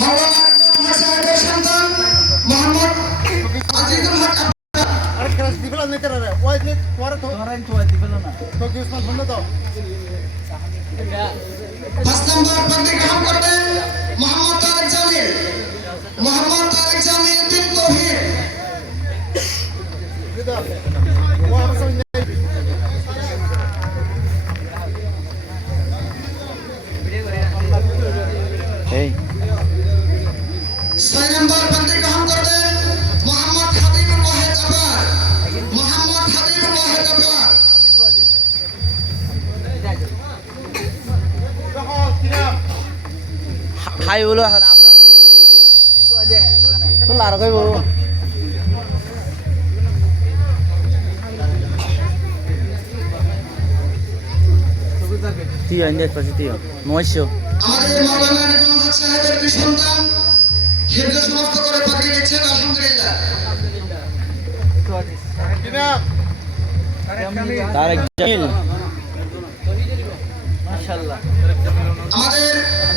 মাওলানা সাহেবের সন্তান মোহাম্মদ আজিজুল হক আরে খেলা দিবেলা নাই করে ওই নে পরে তো ধরেন তো দিবেলা না তো কি উসমান বললো তো 5 নম্বর পদে গ্রহণ করবেন মোহাম্মদ তারেক জামিল বিন তৌহিদ ও আমার সঙ্গে এই 6 নম্বর পদে গ্রহণ করবেন মোহাম্মদ হাবিবুল ওয়াহিদ আবার হাই বলো এখন আমরা তো লার কইব তুই আইন্দাস পাশে তুই নয়শো আমাদের মাওলানা রিজওয়ানুল হক সাহেবের দুই সন্তান হিফজ সমাপ্ত করে পাগড়ি নিচ্ছেন আলহামদুলিল্লাহ তারেক জামিল মাশাআল্লাহ আমাদের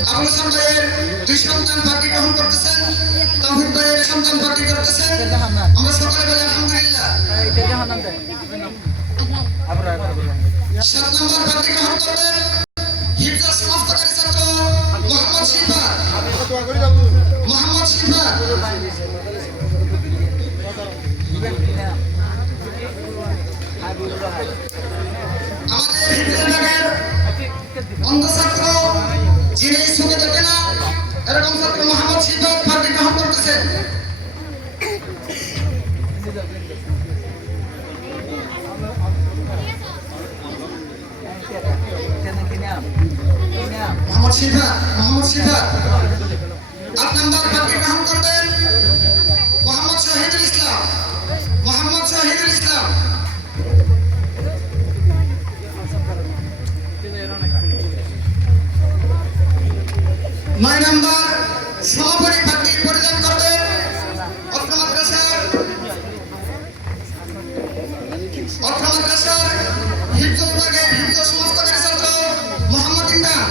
আবুল হাসান ভাইয়ের দুই সন্তান পাগড়ি গ্রহণ করতেছেন তাওহীদ ভাইয়ের সন্তান পাগড়ি করতেছেন আমরা সকলে বলি আলহামদুলিল্লাহ 7 নম্বর পাগড়ি গ্রহণ করবেন হিফজ সমাপ্তকারী ছাত্র মোহাম্মদ শিফা আমাদের হিফজ বিভাগের অন্ধ ছাত্র যিনি চোখে দেখে না এরকম ছাত্র মোহাম্মদ শিফা পাগড়ি গ্রহণ করতেছেন মোহাম্মদ শিফা 8 নম্বর পাগড়ি গ্রহণ করবেন মোহাম্মদ শহীদুল ইসলাম 9 নম্বর সমাপনী পাগড়ি পরিধান করবেন অত্র মাদ্রাসার হিফজ বিভাগের হিফজ সমাপ্তকারী ছাত্র মোহাম্মদ ইমরান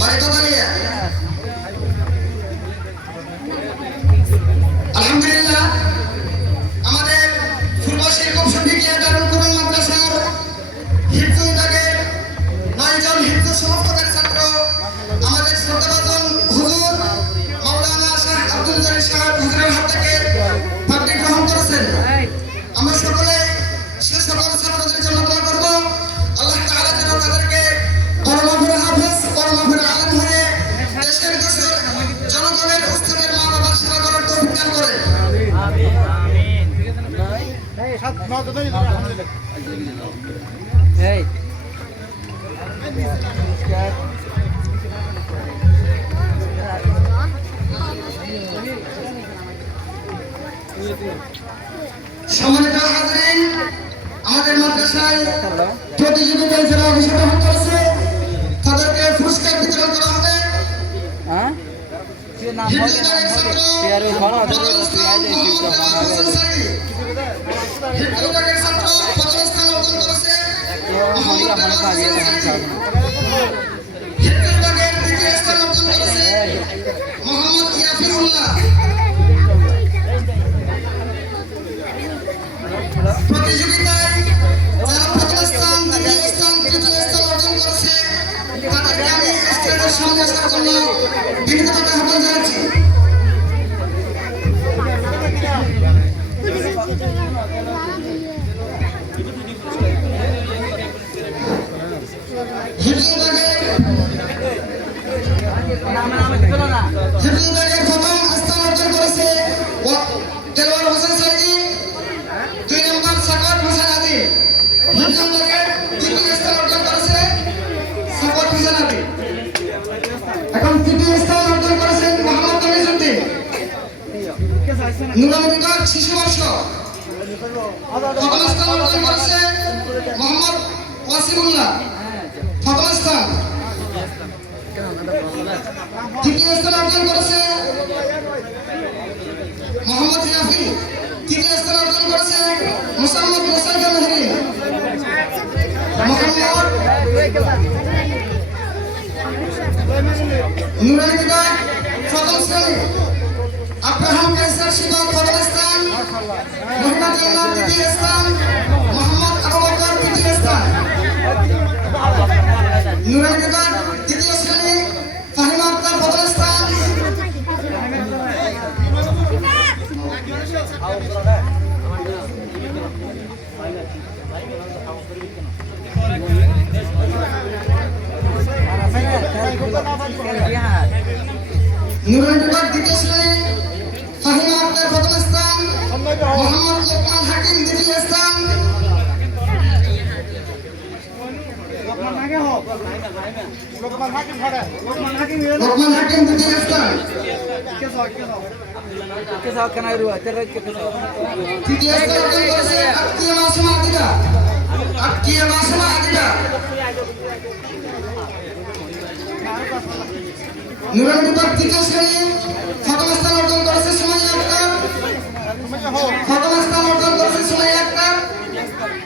বাড়িতলালিয়া আলহামদুলিল্লাহ আমাদের পূর্বশীর কৌশলিয়া দারুল কুরআন মাদ্রাসার হিফজ বিভাগের 9 জন হিফজ সমাপ্তকারী ছাত্র আমাদের শ্রদ্ধাভাজন হুজুর মাওলানা শাহ আব্দুল জলিল সাহেব হুজুরের হাত থেকে পাগড়ি গ্রহণ করেছেন আমরা সকলে সে সকল ছাত্রদের জন্য দোয়া করব আল্লাহ তাআলা যেন তাদেরকে পরমাফির হাফেজ পরমাফির আলেম হয়ে দেশের জনগণের উস্তাদের মা বাবার সেবা করার তৌফিক দান করে আমিন এই সাত নয় তো আলহামদুলিল্লাহ এই সম্মানিত হাজিরিন আমাদের মাদ্রাসায় প্রতিযোগিতায় যারা অংশগ্রহণ করেছে তাদেরকে পুরস্কার বিতরণ করা হবে হ্যাঁ তুই নাম বল হিফজ বিভাগের ছাত্র তুই আর ওই ঘর আছে ফজল ইসলাম মোহাম্মদ হাসান সাইদি হিফজ বিভাগের ছাত্র ফজল ইসলাম অর্জন করেছে মোহাম্মদ হাসান সাইদি হিফজ বিভাগের দ্বিতীয় স্থান অর্জন করেছে মোহাম্মদ ইয়াফিউল্লাহ প্রতিযোগিতায় যারা প্রথম স্থান দ্বিতীয় স্থান তৃতীয় স্থান অর্জন করেছে তাদেরকে আমি স্টেজের সামনে আসার জন্য বিনীতভাবে আহ্বান জানাচ্ছি হিফজ বিভাগের প্রথম স্থান অর্জন করেছে দেলোয়ার হোসেন সাইদি 2 নম্বর সাকাত হোসেন আদি হিফজ বিভাগের দ্বিতীয় স্থান অর্জন করেছে সাকাত হোসেন আদি এখন তৃতীয় স্থান অর্জন করেছেন মোহাম্মদ তমিজউদ্দিন নুরানবিগঞ্জ শিশু বর্ষ প্রথম স্থান অর্জন করেছে মোহাম্মদ ওয়াসিমুল্লাহ প্রথম স্থান তৃতীয় স্থান অর্জন করেছে মোহাম্মদ ইয়াফি তৃতীয় স্থান অর্জন করেছে মুসাম্মদ মুসাইফা মেহরি মোহাম্মদ নুরানি বিভাগ প্রথম শ্রেণী আব্রাহাম কাইসার শিবক প্রথম স্থান, মোহাম্মদ জান্নাত দ্বিতীয় স্থান, মোহাম্মদ আবু বকর তৃতীয় স্থান। নুরানি বিভাগ দ্বিতীয় শ্রেণী ফাহিমা আক্তার প্রথম স্থান, নুরানি বিভাগ দ্বিতীয় শ্রেণী ফাহিমা আক্তার প্রথম স্থান, মোহাম্মদ লোকমান হাকিম দ্বিতীয় স্থান, লোকমান হাকিম খাড়া লোকমান হাকিম লোকমান হাকিম দ্বিতীয় স্থান। তৃতীয় স্থান অর্জন করেছে আটকিয়া মাসুমা আদিবা, আটকিয়া মাসুমা আদিবা। নুরানি বিভাগ তৃতীয় শ্রেণী প্রথম স্থান অর্জন করেছে সুমাইয়া আক্তার, প্রথম স্থান অর্জন করেছে সুমাইয়া আক্তার,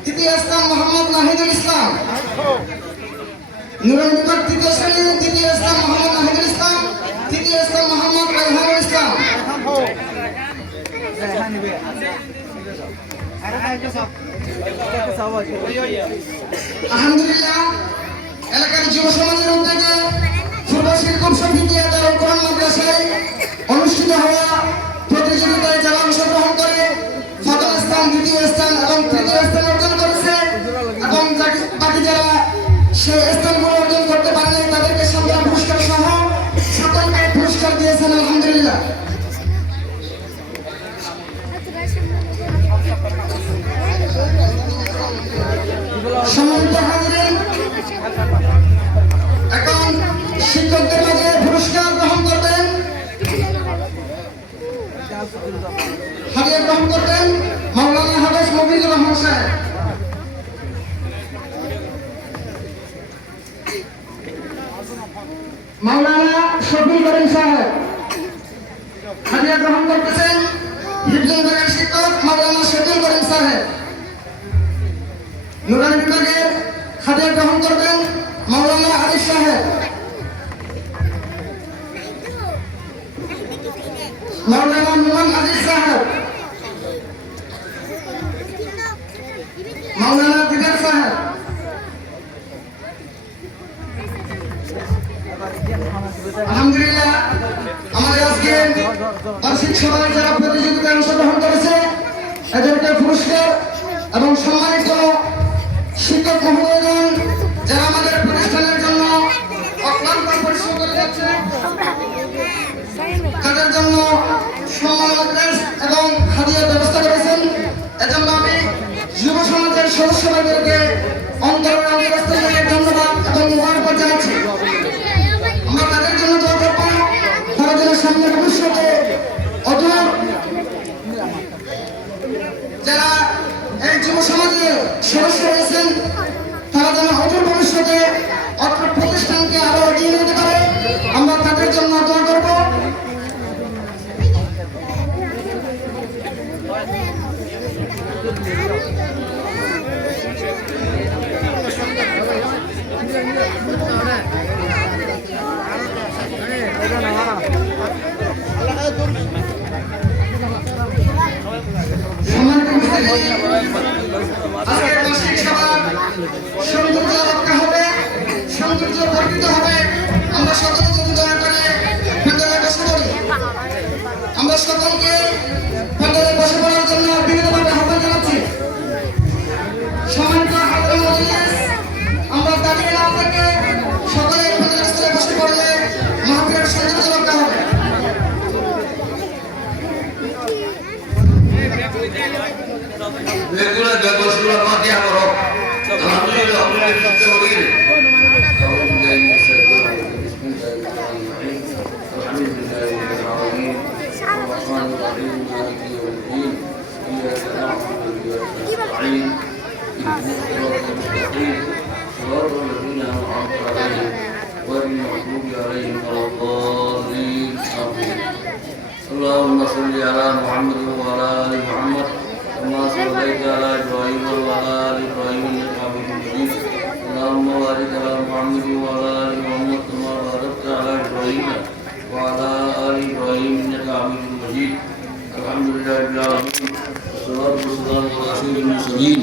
তৃতীয় স্থান মোহাম্মদ নাহিদুল ইসলাম। নুরানি বিভাগ তৃতীয় শ্রেণী দ্বিতীয় স্থান মোহাম্মদ নাহিদুল ইসলাম, তৃতীয় স্থান মোহাম্মদ রাইহানুল ইসলাম। আলহামদুলিল্লাহ, এলাকার যুব সমাজের উদ্যোগে পূর্বশীর কমসফিটিয়া দারুল কোরআন মাদ্রাসায় অনুষ্ঠিত হওয়া প্রতিযোগিতায় যারা অংশগ্রহণ করে প্রথম স্থান, দ্বিতীয় স্থান এবং তৃতীয় স্থান অর্জন করেছে এবং বাকি যারা সেই স্থানগুলো অর্জন করতে পারেনি তাদেরকে সম্মান পুরস্কার সহ সকলকে পুরস্কার দিয়েছেন। আলহামদুলিল্লাহ। সম্মানিত হাজিরিন, এখন শিক্ষকদের মাঝে পুরস্কার গ্রহণ করবেন, হাদিয়া গ্রহণ করবেন মাওলানা হাফেজ মফিজুর রহমান সাহেব। মাওলানা শফিউল করিম সাহেব হাদিয়া গ্রহণ করতেছেন হিফজুল বিভাগের শিক্ষক মাওলানা শফিউল করিম সাহেব। নুরানি বিভাগের হাদিয়া গ্রহণ করবেন মাওলানা আরিফ সাহেব। মাওলানা নুমান আজিজ সাহেব, মাওলানা দিদার সাহেব। আলহামদুলিল্লাহ, আমাদের আজকে বার্ষিক সভায় যারা প্রতিযোগিতায় অংশগ্রহণ করেছে এদেরকে পুরস্কার এবং সম্মানিত শিক্ষক মহোদয়গণ যারা আমাদের প্রতিষ্ঠানের জন্য অক্লান্ত পরিশ্রম করে যাচ্ছে তাদের জন্য সম্মাননা ক্রেস্ট এবং হাদিয়ার ব্যবস্থা করেছেন। এজন্য আমি যুব সমাজের সদস্যদেরকে অন্তরের অন্তরস্থল থেকে ধন্যবাদ এবং মুবারকবাদ জানাচ্ছি। আমরা তাদের জন্য দোয়া করব, তারা যেন সামনে ভবিষ্যতে অদূর যারা এই যুব সমাজে সদস্য রয়েছেন তারা যেন অদূর ভবিষ্যতে অত্র প্রতিষ্ঠানকে আরো এগিয়ে নিতে পারে, আমরা তাদের জন্য দোয়া করব। আজকের বার্ষিক সভা সৌন্দর্য রক্ষা হবে, সৌন্দর্য বর্ধিত হবে। আমরা সকলে যদি দয়া করে প্যান্ডেলে বসে পড়ি, আমরা সকলকে প্যান্ডেলে বসে পড়ার জন্য বিভিন্নভাবে আহ্বান জানাচ্ছি। সম্মানিত হাজির মজলিস, আমরা দাঁড়িয়ে না থেকে সকলে প্যান্ডেলের স্থলে বসে পড়লে মাহফিলের সৌন্দর্য রক্ষা হবে। Lectura de Apóstol Matías Moró. Alhamdulillah, اللهم صل على محمد وعلى ال محمد كما صليت على ابراهيم وعلى ال ابراهيم انك حميد مجيد اللهم بارك على محمد وعلى ال محمد كما باركت على ابراهيم إبراهيم وعلى آل إبراهيم إنك حميد مجيد الحمد لله رب العالمين والصلاة والسلام على رسول المرسلين